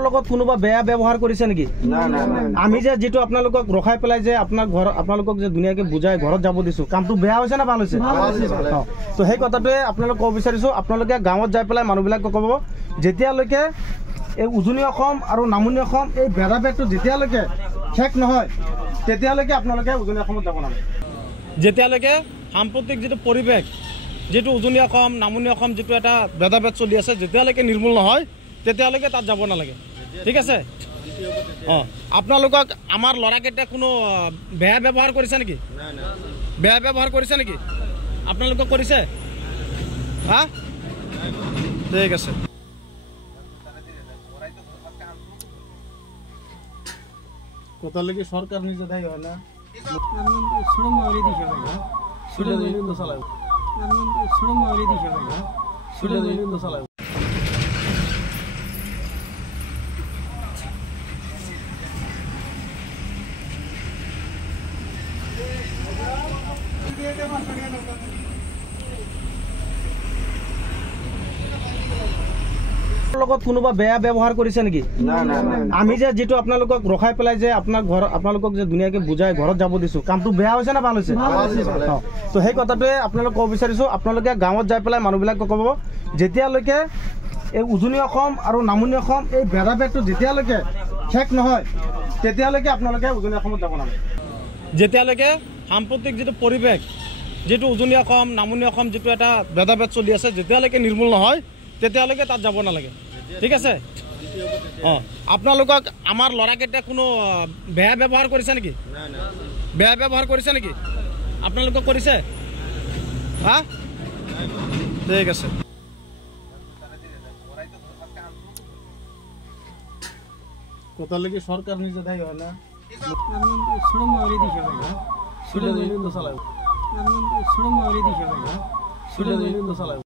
লগত কোনোবা বেয়া ব্যৱহাৰ কৰিছে নেকি? আমি যে যেটো আপোনালোকক ৰখাই পেলাই যে আপোনাৰ ঘৰ আপোনালোকক যে দুনিয়াকে বুজাই ঘৰত যাব দিছো, কামটো বেয়া হৈছে না ভাল হৈছে? তো সেই কথাটোৱে আপোনালোক ক'ব বিচাৰিছো। আপোনালোকে গাঁৱত যাই পেলাই মানুহবিলাকক ক'ব, যেতিয়ালৈকে এই উজনি অসম আৰু নামনি অসম এই ভেদাভেদটো যেতিয়ালৈকে শেষ নহয় তেতিয়ালৈকে আপোনালোকে উজনি অসমত যাব নালাগে। যেতিয়ালৈকে সাম্প্ৰতিক যেটো পৰিৱেশ যেটো উজনি অসম নামনি অসম যেটো এটা ভেদাভেদ চলি আছে, যেতিয়ালৈকে নিৰ্মূল নহয় তেতিয়ালৈকে তাত যাব নালাগে। ঠিক আছে? আপোনালোকক আমাৰ ল'ৰাকেইটা কোনো বেয়া ব্যৱহাৰ কৰিছে নেকি? বেয়া ব্যৱহাৰ কৰিছে নেকি? আপোনালোকক কৰিছে? হা? ঠিক আছে। কোথালৈকে সরকার নিজে দায়ী হয় না? শ্রম মারি দিছে ভাই, সুলে দিলে তো চালায়। শ্রম মারি দিছে ভাই, সুলে দিলে তো চালায়। লগত কোনোবা বেয়া ব্যৱহাৰ কৰিছে নেকি? আমি যে যেটো আপোনালোকক ৰখাই পেলাই যে আপোনাৰ ঘৰ আপোনালোকক যে দুনিয়াকে বুজাই ঘৰত যাব দিছো, কামটো বেয়া হৈছে না ভাল হৈছে? তো সেই কথাটোৱে আপোনালোক ক'ব বিচাৰিছো। আপোনালোকে গাঁৱত যাই পেলাই মানুহবিলাকক ক'ব, যেতিয়ালৈকে এই উজনি অসম আৰু নামনি অসম এই ভেদাভেদটো যেতিয়ালৈকে শেষ নহয় তেতিয়ালৈকে আপোনালোকে উজনি অসমত যাব নালাগে। যেতিয়ালৈকে সাম্প্ৰতিক যেটো পৰিৱেশ যেটো উজনি অসম নামনি অসম যেটো এটা ভেদাভেদ চলি আছে, যেতিয়ালৈকে নিৰ্মূল নহয় তেতিয়ালৈকে তাত যাব নালাগে। ঠিক আছে? আপোনালোকক আমাৰ ল'ৰাকেইটা কোনো বেয়া ব্যৱহাৰ কৰিছে নেকি? বেয়া ব্যৱহাৰ কৰিছে নেকি? আপোনালোকক কৰিছে? হা? ঠিক আছে। কোথালৈকে সরকার নিজে দায়ী হয় না? শ্রম মারি দিছে ভাই, সুলে দিলে তো চালায়। শ্রম মারি দিছে ভাই, সুলে দিলে তো চালায়।